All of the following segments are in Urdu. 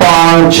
5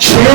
6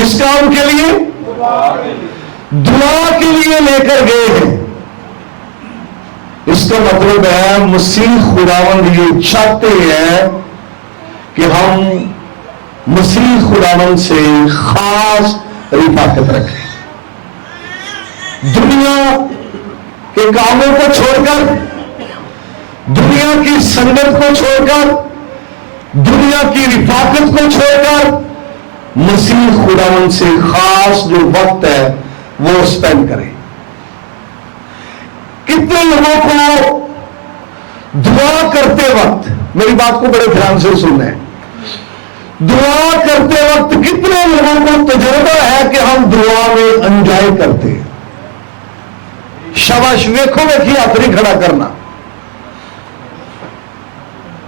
کس کام کے لیے؟ دعا کے لیے لے کر گئے ہیں. اس کا مطلب ہے مسیح خداوند یہ چاہتے ہیں کہ ہم مسیح خداوند سے خاص رفاقت رکھیں. دنیا کے کاموں کو چھوڑ کر، دنیا کی سنگت کو چھوڑ کر، دنیا کی رفاقت کو چھوڑ کر مسیح خداوند سے خاص جو وقت ہے وہ سپینڈ کریں. کتنے لوگوں کو دعا کرتے وقت، میری بات کو بڑے دھیان سے سننا ہے، دعا کرتے وقت کتنے لوگوں کو تجربہ ہے کہ ہم دعا میں انجوائے کرتے ہیں؟ شاباش، ویکھو ویکھی ہاتھ نہیں کھڑا کرنا.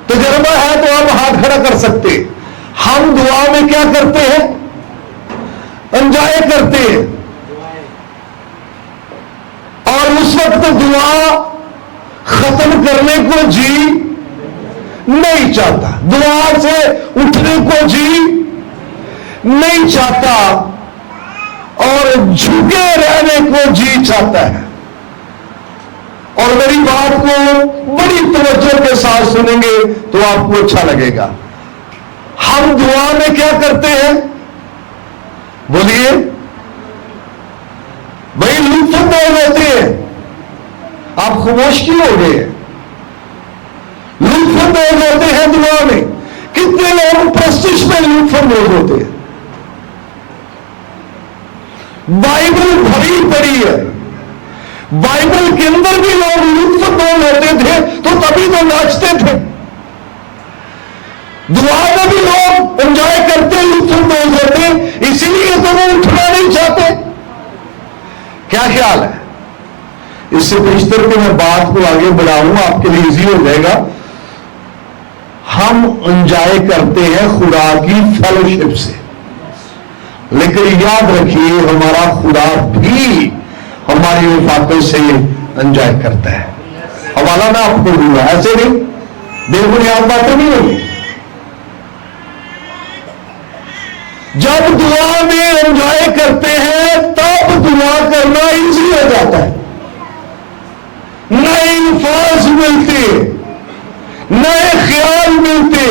تجربہ ہے تو آپ ہاتھ کھڑا کر سکتے. ہم دعا میں کیا کرتے ہیں؟ انجوائے کرتے ہیں. اور اس وقت دعا ختم کرنے کو جی نہیں چاہتا، دعا سے اٹھنے کو جی نہیں چاہتا، اور جھکے رہنے کو جی چاہتا ہے. اور میری بات کو بڑی توجہ کے ساتھ سنیں گے تو آپ کو اچھا لگے گا. ہم دعا میں کیا کرتے ہیں؟ بولیے بھائی، لطف اندوز ہوتے ہیں. آپ خاموش کیوں ہو گئے؟ لطف اندوز ہوتے ہیں دعا میں. کتنے لوگ پرستش میں لطف اندوز ہوتے ہیں؟ بائبل بھری پڑی ہے، بائبل کے اندر بھی لوگ لطف اندوز ہوتے تھے تو تبھی تو ناچتے تھے. دعا میں بھی لوگ انجوائے کرتے، لطف اندوز ہوتے، اسی لیے تو وہ اٹھنا نہیں چاہتے. کیا خیال ہے؟ اس سے بیشتر کہ میں بات کو آگے بڑھاؤں، آپ کے لیے ایزی ہو جائے گا. ہم انجوائے کرتے ہیں خدا کی فیلوشپ سے، لیکن یاد رکھیے ہمارا خدا بھی ہماری وفاقوں سے انجوائے کرتا ہے. حوالہ میں آپ کو دوں گا، ایسے نہیں بے بنیاد باتیں نہیں ہوگی. جب دعا میں انجوائے کرتے ہیں تب دعا کرنا ایزی ہو جاتا ہے. نئے الفاظ ملتے، نئے خیال ملتے،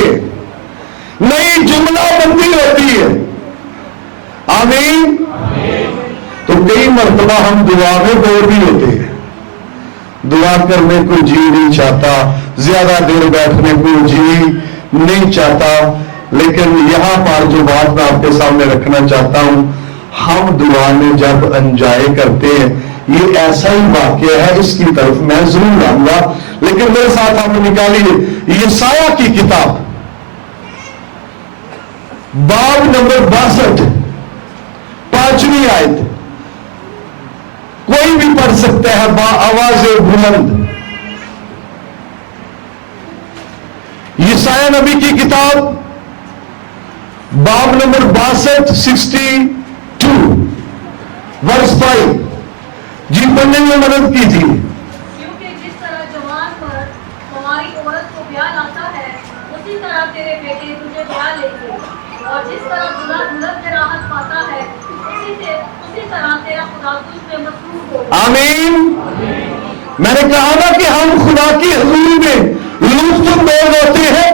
نئی جملہ بندی ہوتی ہے. آمین. تو کئی مرتبہ ہم دعا میں بور بھی ہوتے ہیں، دعا کرنے کو جی نہیں چاہتا، زیادہ دیر بیٹھنے کو جی نہیں چاہتا. لیکن یہاں پر جو بات میں آپ کے سامنے رکھنا چاہتا ہوں، ہم دعا میں جب انجوائے کرتے ہیں، یہ ایسا ہی واقعہ ہے، اس کی طرف میں ضرور آؤں گا. لیکن میرے ساتھ آپ نکالیے یسایہ کی کتاب، باب نمبر 62، 5ویں آیت. کوئی بھی پڑھ سکتا ہے با آواز بلند. یسایہ نبی کی کتاب باب نمبر 62، 62 ورس 5. جی پڑھنے میں مدد کیجیے. کیونکہ جس طرح جوان پر ہماری عورت کو بیاہ لاتا ہے، اسی طرح تیرے بیٹے تجھے بیاہ لیں گے، اور جس طرح دلہا دلہن میں راحت پاتا ہے، اسی طرح تیرا خدا تجھ پہ مسرور ہوگا. آمین. میں نے کہا نا کہ ہم خدا کی حضوری میں لطف اندوز ہوتے ہیں.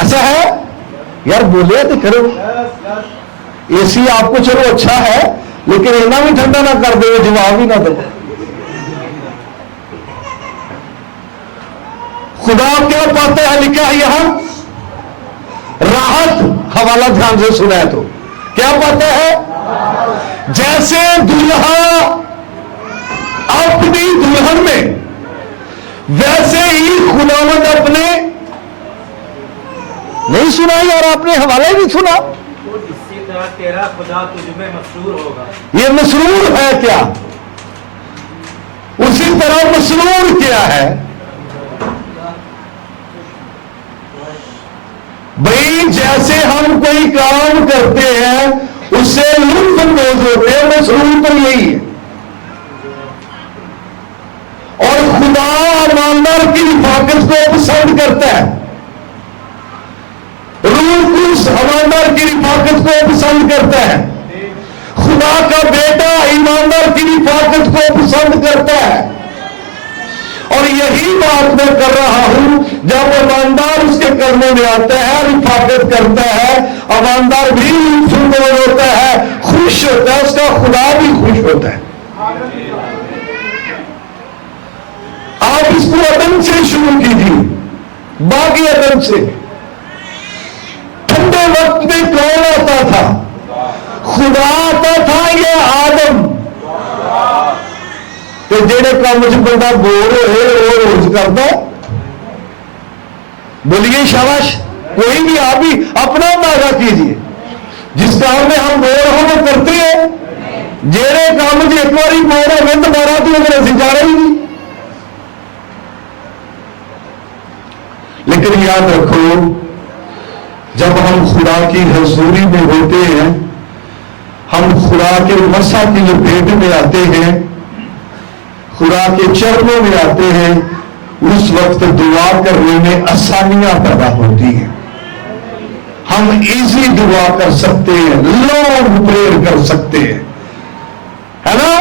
ایسا ہے یار، بولے تو کرو. اے سی آپ کو چلو اچھا ہے، لیکن اتنا بھی ٹھنڈا نہ کر دو، جواب ہی نہ دو. خدا کیا پاتا ہے؟ لکھا ہے یہاں راحت. حوالہ دھیان سے سنا ہے تو کیا پاتا ہے؟ جیسے دلہا اپنی دلہن میں، ویسے ہی خداوند اپنے. نہیں سنا یار آپ نے؟ حوالہ ہی نہیں سنا. اسی طرح تیرا خدا تجھ میں مسرور ہوگا. یہ مسرور ہے کیا؟ اسی طرح مسرور کیا ہے بھائی؟ جیسے ہم کوئی کام کرتے ہیں اس سے لطف اندوز ہوتے ہیں، مسرور تو یہی ہے. اور خدا ایماندار کی رفاقت کو پسند کرتا ہے. روح کو اس ایماندار کی رفاقت کو پسند کرتا ہے. خدا کا بیٹا ایماندار کی رفاقت کو پسند کرتا ہے. اور یہی بات میں کر رہا ہوں، جب ایماندار اس کے کرنے میں آتا ہے، رفاقت کرتا ہے، ایماندار بھی سرور ہوتا ہے، خوش ہوتا ہے، اس کا خدا بھی خوش ہوتا ہے. آپ اس کو عدم سے شروع کیجیے، باقی عدم سے. ٹھنڈے وقت میں کون آتا تھا؟ خدا آتا تھا یا آدم؟ تو جڑے کام چ بندہ بور ہوئے وہ روز کرتا. بولیے شاباش. کوئی بھی آپ بھی اپنا اندازہ کیجیے، جس کام میں ہم بور ہوں وہ کرتے ہیں. جڑے کام چ ایک بار بور ہو گئے دوبارہ تو اگر اسی جا رہے ہی نہیں. لیکن یاد رکھو، جب ہم خدا کی حضوری میں ہوتے ہیں، ہم خدا کے مسا کی لپیٹ میں آتے ہیں، خدا کے چرنوں میں آتے ہیں، اس وقت دعا کرنے میں آسانیاں پیدا ہوتی ہیں. ہم ایزی دعا کر سکتے ہیں، لانگ پریئر کر سکتے ہیں، ہے نا.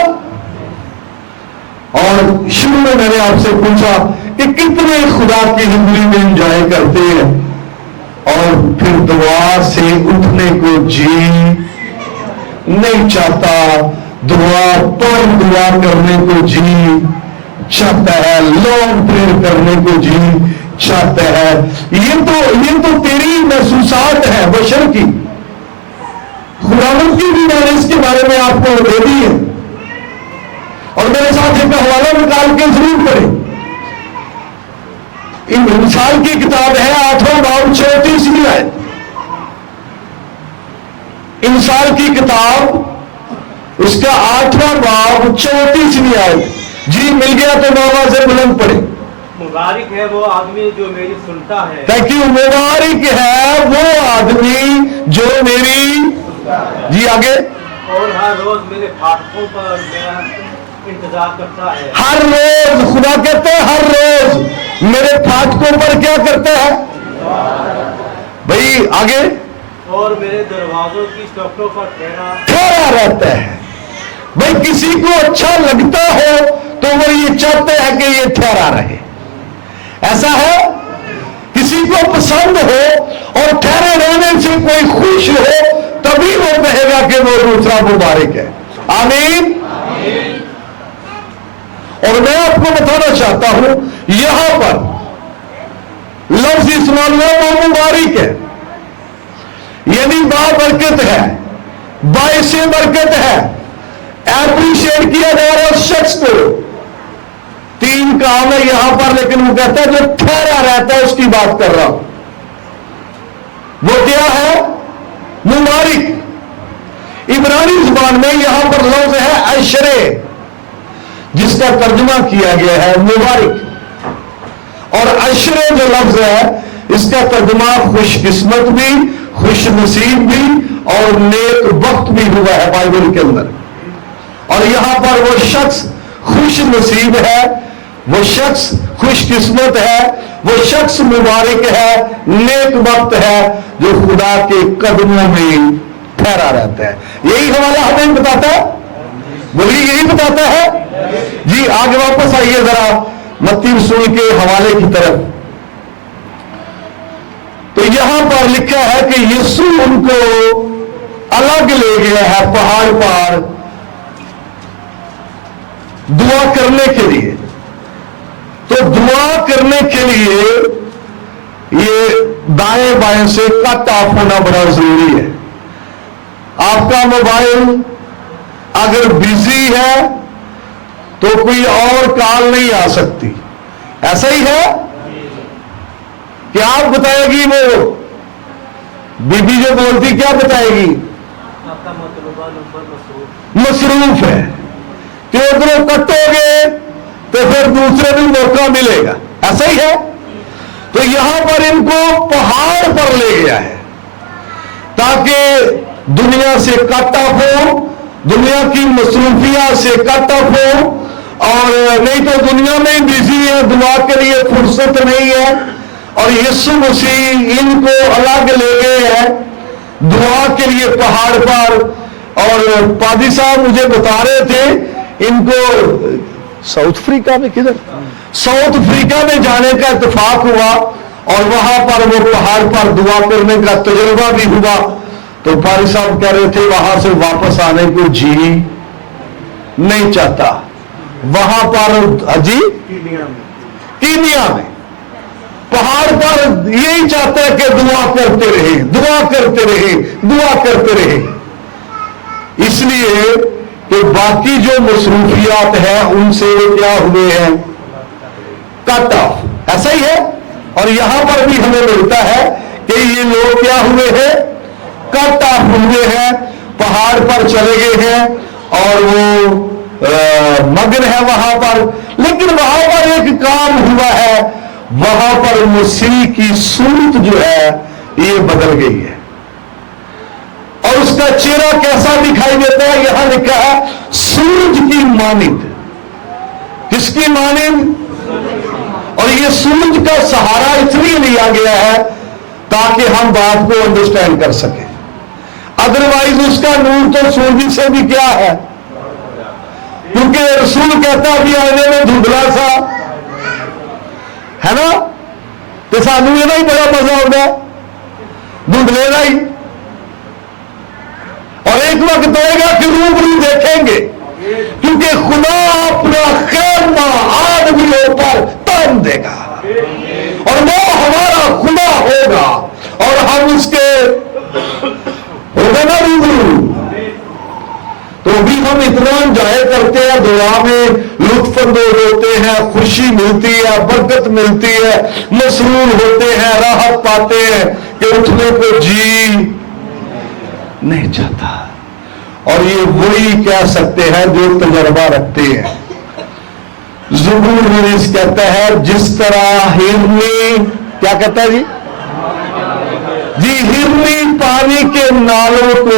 اور شروع میں نے آپ سے پوچھا کہ کتنے خدا کی زندگی میں انجوائے کرتے ہیں، اور پھر دعا سے اٹھنے کو جی نہیں چاہتا، دعا پر دعا کرنے کو جی چاہتا ہے، لانگ پریئر کرنے کو جی چاہتا ہے. یہ تو تیری محسوسات ہے بشر کی. خداوند کی بھی میں نے اس کے بارے میں آپ کو دے دی ہے، اور میرے ساتھ ایک حوالہ نکال کے ضرور پڑھیں. انسان کی کتاب ہے 8واں باب 34ویں آیت. انسان کی کتاب اس کا 8واں باب 34ویں آیت. جی مل گیا تو بابا سے بلند پڑے. مبارک ہے وہ آدمی جو میری سنتا ہے. Thank you. مبارک ہے وہ آدمی جو میری، جی آگے. اور ہر روز میرے پھاٹکوں پر میرا انتظار کرتا ہے. ہر روز خدا کہتے ہیں ہر روز میرے پھاٹکوں پر کیا کرتا ہے بھائی؟ آگے. اور میرے دروازوں کی چوکھٹوں پر ٹھہرا رہتا ہے. بھائی کسی کو اچھا لگتا ہو تو وہ یہ چاہتے ہیں کہ یہ ٹھہرا رہے. ایسا ہے؟ کسی کو پسند ہو اور ٹھہرے رہنے سے کوئی خوش ہو تبھی وہ کہے گا کہ وہ دوسرا مبارک ہے. آمین. اور میں آپ کو بتانا چاہتا ہوں یہاں پر لفظ استعمال ہوا وہ مبارک ہے، یعنی بابرکت ہے، باعث برکت ہے، اپریشیٹ کیا جا رہا ہے اس شخص کو. 3 کام ہے یہاں پر، لیکن وہ کہتا ہے جو ٹھہرا رہتا ہے اس کی بات کر رہا ہوں. وہ کیا ہے؟ مبارک. عبرانی زبان میں یہاں پر لفظ ہے عشرے، جس کا ترجمہ کیا گیا ہے مبارک. اور عشرے جو لفظ ہے اس کا ترجمہ خوش قسمت بھی، خوش نصیب بھی اور نیک وقت بھی ہوا ہے بائبل کے اندر. اور یہاں پر وہ شخص خوش نصیب ہے، وہ شخص خوش قسمت ہے، وہ شخص مبارک ہے، نیک وقت ہے، جو خدا کے قدموں میں ٹھہرا رہتا ہے. یہی حوالہ ہمیں بتاتا ہے. بولیے یہی بتاتا ہے. جی آگے واپس آئیے ذرا متی رسول کے حوالے کی طرف. تو یہاں پر لکھا ہے کہ یسوع ان کو الگ لے گیا ہے پہاڑ پر دعا کرنے کے لیے. تو دعا کرنے کے لیے یہ دائیں بائیں سے کٹ آف ہونا بڑا ضروری ہے. آپ کا موبائل اگر بزی ہے تو کوئی اور کال نہیں آ سکتی. ایسا ہی ہے کہ آپ بتائے گی وہ بی بی جو بولتی کیا بتائے گی؟ آپ کا مطلوبہ نمبر مصروف ہے. کہ ادھر کٹو گے تو پھر دوسرے بھی موقع ملے گا. ایسا ہی ہے. تو یہاں پر ان کو پہاڑ پر لے گیا ہے تاکہ دنیا سے کٹ آف ہو، دنیا کی مصروفیات سے کٹ آف ہو. اور نہیں تو دنیا میں بزی ہے، دعا کے لیے فرصت نہیں ہے، اور یسوع مسیح ان کو الگ لے گئے ہیں دعا کے لیے پہاڑ پر. اور پادری صاحب مجھے بتا رہے تھے ان کو ساؤتھ افریقہ میں ساؤتھ افریقہ میں جانے کا اتفاق ہوا اور وہاں پر وہ پہاڑ پر دعا کرنے کا تجربہ بھی ہوا. تو پادری صاحب کہہ رہے تھے وہاں سے واپس آنے کو جی نہیں چاہتا. وہاں پر جی کینیا میں پہاڑ پر یہی چاہتا ہے کہ دعا کرتے رہے دعا کرتے رہے دعا کرتے رہے. اس لیے کہ باقی جو مصروفیات ہیں ان سے کیا ہوئے ہیں کٹ آف. ایسا ہی ہے. اور یہاں پر بھی ہمیں ملتا ہے کہ یہ لوگ کیا ہوئے ہیں کٹ آف ہوئے ہیں. پہاڑ پر چلے گئے ہیں اور وہ مگن ہے وہاں پر. لیکن وہاں پر ایک کام ہوا ہے. وہاں پر مسیح کی صورت جو ہے یہ بدل گئی ہے اور اس کا چہرہ کیسا دکھائی دیتا ہے. یہاں لکھا ہے سورج کی مانند. کس کی مانند؟ اور یہ سورج کا سہارا اس لیے لیا گیا ہے تاکہ ہم بات کو انڈرسٹینڈ کر سکیں. ادروائز اس کا نور تو سورج سے بھی کیا ہے, کیونکہ رسول کہتا ابھی آنے میں دھندلا سا ہے نا, تو سانو یہ نہیں بڑا مزہ ہوگا دھندلے کا ہی. اور ایک وقت آئے گا کہ روبرو دیکھیں گے, کیونکہ خدا اپنا خیمہ آدمیوں پر تان دے گا اور وہ ہمارا خدا ہوگا اور ہم اس کے ہوگا نا روبرو. تو بھی ہم اتنا انجوائے کرتے ہیں, دعا میں لطف اندوز ہوتے ہیں, خوشی ملتی ہے, برکت ملتی ہے, مسرور ہوتے ہیں, راحت پاتے ہیں کہ اٹھنے کو جی نہیں چاہتا. اور یہ وہی کہہ سکتے ہیں جو تجربہ رکھتے ہیں. زبور منیس کہتا ہے جس طرح ہرنی کیا کہتا ہے جی ہرنی پانی کے نالوں کو,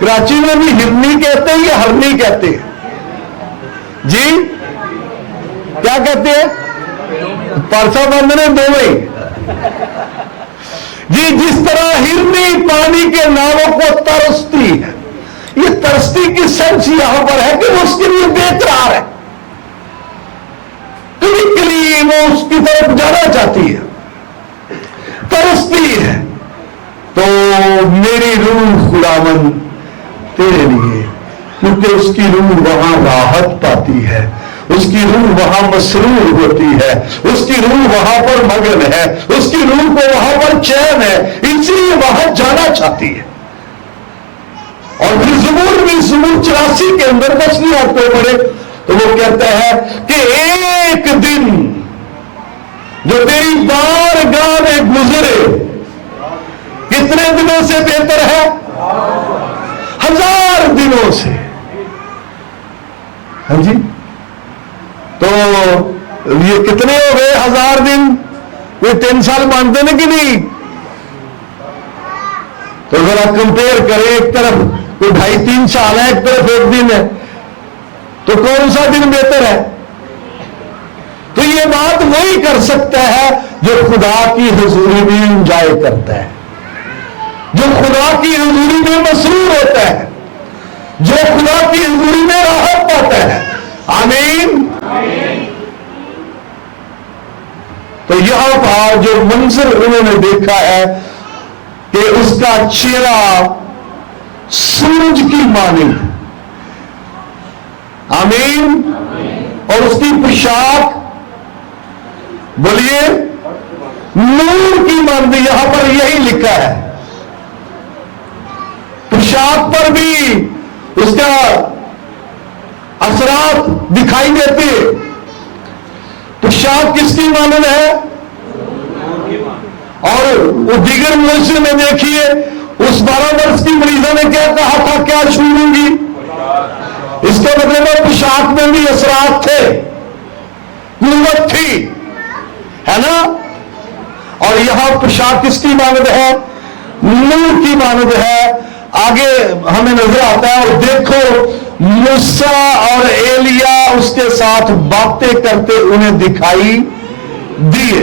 کراچی میں بھی ہرنی کہتے ہیں یا ہرنی کہتے ہیں جی کیا کہتے ہیں پارسا بند نے دو میں جی جس طرح ہرنی پانی کے نالوں کو ترستی ہے. یہ ترستی کی سینس یہاں پر ہے کہ وہ اس کے لیے بےقرار ہے, کلی وہ اس کی طرف جانا چاہتی ہے, ترستی ہے. تو میری روح خداوند تیرے لیے, کیونکہ اس کی روح وہاں راحت پاتی ہے, اس کی روح وہاں مسرور ہوتی ہے, اس کی روح وہاں پر مگن ہے, اس کی روح کو وہاں پر چین ہے, اس لیے وہاں جانا چاہتی ہے. اور پھر زبور بھی زبور 84 کے اندر مسئلہ آپ کو پڑھے تو وہ کہتا ہے کہ ایک دن جو تیری بارگاہ میں گزرے کتنے دنوں سے بہتر ہے 1000 دنوں سے. ہاں جی, تو یہ کتنے ہو گئے 1000 دن, یہ 3 سال مانتے نا کہ نہیں. تو ذرا کمپیئر کریں, ایک طرف کوئی 2.5-3 سال ہے, ایک طرف 1 دن ہے, تو کون سا دن بہتر ہے؟ تو یہ بات وہی کر سکتا ہے جو خدا کی حضوری میں انجوائے کرتا ہے, جو خدا کی حضوری میں مسرور ہوتا ہے, جو خدا کی حضوری میں راحت پاتا ہے. آمین. تو یہاں پر جو منظر انہوں نے دیکھا ہے کہ اس کا چہرہ سورج کی مانند, آمین, اور اس کی پوشاک بولیے نور کی مانند. یہاں پر یہی لکھا ہے, پوشاک پر بھی اس کا اثرات دکھائی دیتے. پوشاک کس کی مانند ہے؟ اور وہ دیگر موضوع میں دیکھیے اس 12 برس کی مریضوں نے کیا کہا تھا, کیا چھو لوں گی. اس کا مطلب ہے پوشاک میں بھی اثرات تھے, قوت تھی, ہے نا. اور یہاں پوشاک کس کی مانند ہے؟ نور کی مانند ہے. آگے ہمیں نظر آتا ہے اور دیکھو موسیٰ اور ایلیا اس کے ساتھ باتیں کرتے انہیں دکھائی دیے.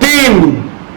3।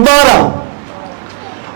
12।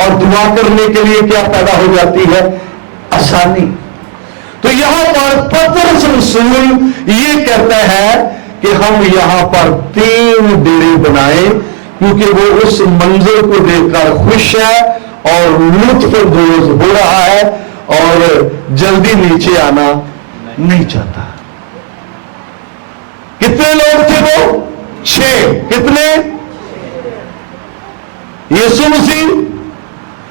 اور دعا کرنے کے لیے کیا پیدا ہو جاتی ہے؟ آسانی. تو یہاں پر پطرس رسول یہ کہتا ہے کہ ہم یہاں پر 3 ڈیرے بنائیں، کیونکہ وہ اس منظر کو دیکھ کر خوش ہے اور لطف اندوز ہو رہا ہے اور جلدی نیچے آنا نہیں چاہتا. کتنے لوگ تھے وہ؟ 6. کتنے؟ یسوع مسیح.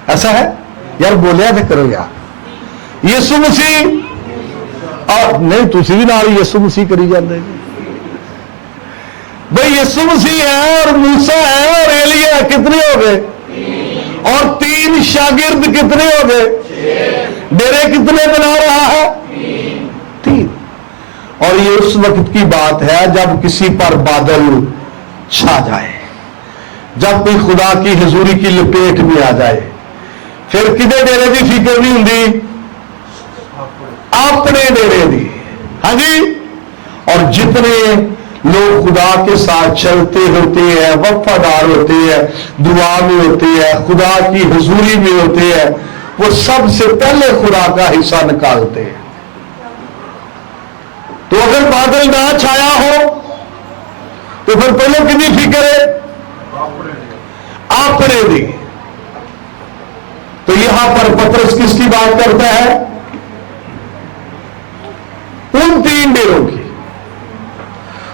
ایسا ہے یار، بولیا تو کرو یار. یسوع مسیح اور نہیں، تسی بھی نال یسوع مسیح کری جاندے بھائی. یسوع مسیح ہے اور موسیٰ ہے اور ایلیا ہے. کتنے ہو گئے؟ اور 3 شاگرد کتنے ہو گئے؟ ڈیرے کتنے بنا رہا ہے؟ 3. اور یہ اس وقت کی بات ہے جب کسی پر بادل چھا جائے، جب کوئی خدا کی حضوری کی لپیٹ میں آ جائے، پھر کدے ڈیرے کی فکر نہیں ہوندی؟ اپنے ڈیرے دی. ہاں جی. اور جتنے لوگ خدا کے ساتھ چلتے ہوتے ہیں، وفادار ہوتے ہیں، دعا میں ہوتے ہیں، خدا کی حضوری میں ہوتے ہیں، وہ سب سے پہلے خدا کا حصہ نکالتے ہیں. تو اگر بادل نہ چھایا ہو تو پھر پہلے کتنی فکر ہے؟ اپنے دی. تو یہاں پر پطرس کس کی بات کرتا ہے؟ ان 3 ڈیروں کی.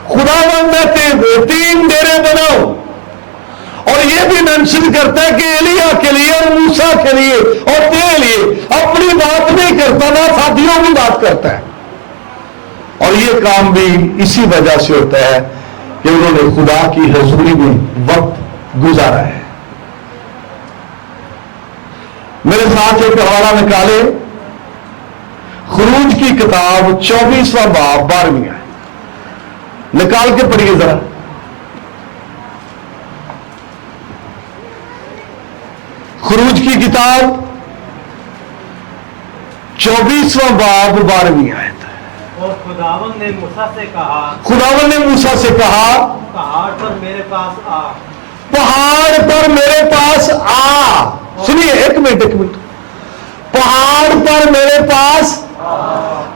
خدا میں 3 ڈیرے بناؤ. اور یہ بھی مینشن کرتا ہے کہ ایلیا کے لیے اور موسیٰ کے لیے اور تیرے لیے. اپنی بات نہیں کرتا نا، ساتھیوں کی بات کرتا ہے. اور یہ کام بھی اسی وجہ سے ہوتا ہے کہ انہوں نے خدا کی حضوری میں وقت گزارا ہے. میرے ساتھ ایک حوالہ نکالے، خروج کی کتاب 24واں باب 12ویں آیت. نکال کے پڑھیے ذرا. خروج کی کتاب 24واں باب 12ویں آیت. اور خداوند نے موسیٰ سے کہا، خداوند نے موسیٰ سے کہا، پہاڑ پر میرے پاس آ. پہاڑ پر میرے پاس آ. سنیے ایک منٹ. پہاڑ پر میرے پاس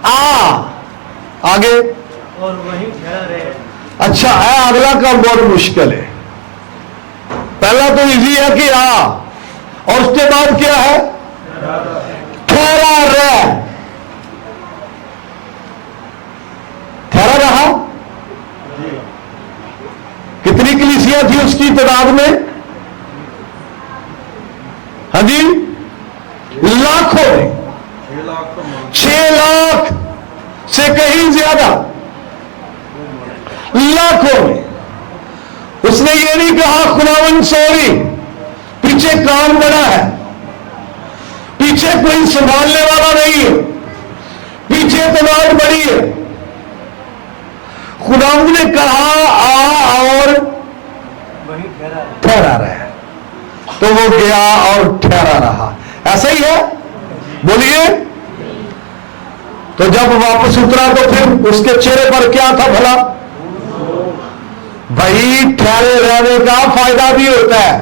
آ. آگے. اور وہیں ٹھہرا رہے. اچھا ہے، اگلا کام بہت مشکل ہے. پہلا تو ایزی ہے کہ آ، اور اس کے بعد کیا ہے؟ ٹھہرا رہ. ٹھہرا رہا. کتنی کلیسیاں تھی اس کی تعداد میں؟ ہاں جی، لاکھوں میں. 6 لاکھ سے کہیں زیادہ، لاکھوں میں. اس نے یہ نہیں کہا خداوند سوری، پیچھے کام بڑا ہے، پیچھے کوئی سنبھالنے والا نہیں ہے، پیچھے تعداد بڑی ہے. خداوند نے کہا آ اور وہیں ٹھہرا رہے. ٹھہرا رہا. تو وہ گیا اور ٹھہرا رہا. ایسا ہی ہے، بولیے. تو جب واپس اترا تو پھر اس کے چہرے پر کیا تھا بھلا؟ بھائی ٹھہرے رہنے کا فائدہ بھی ہوتا ہے.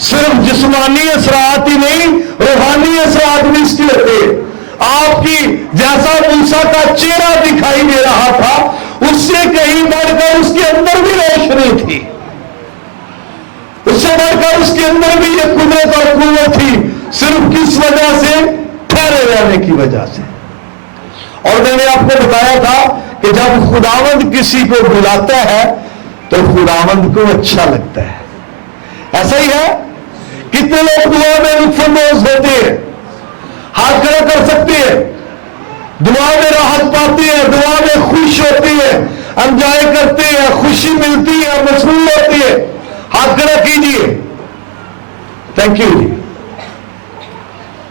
صرف جسمانی اثرات ہی نہیں، روحانی اثرات بھی اس کے ہوتے. آپ کی جیسا موسیٰ کا چہرہ دکھائی دے رہا تھا، اس سے کہیں بڑھ کر اس کے اندر بھی روشنی تھی. اس سے بڑھ کر اس کے اندر بھی یہ قدرت اور قوت تھی. صرف کس وجہ سے؟ ٹھہرے رہنے کی وجہ سے. اور میں نے آپ کو بتایا تھا کہ جب خداوند کسی کو بلاتا ہے تو خداوند کو اچھا لگتا ہے. ایسا ہی ہے. کتنے لوگ دعا میں لطف اندوز ہوتے ہیں، ہاتھ کھڑا کر سکتے ہیں، دعا میں راحت پاتی ہے، دعا میں خوش ہوتی ہے، انجوائے کرتے ہیں، خوشی ملتی ہے، مسرور ہوتی ہے. ہاتھ کھڑا کیجیے. تھینک یو جی.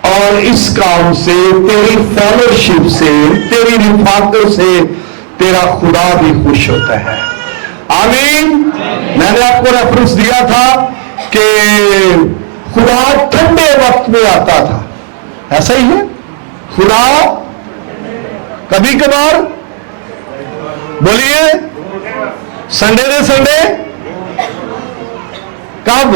اور اس کام سے، تیری فیلوشپ سے، تیری رفاقت سے تیرا خدا بھی خوش ہوتا ہے. آمین. میں نے آپ کو ریفرنس دیا تھا کہ خدا ٹھنڈے وقت میں آتا تھا. ایسا ہی ہے. خدا کبھی کبھار، بولیے، سنڈے دے سنڈے. کب؟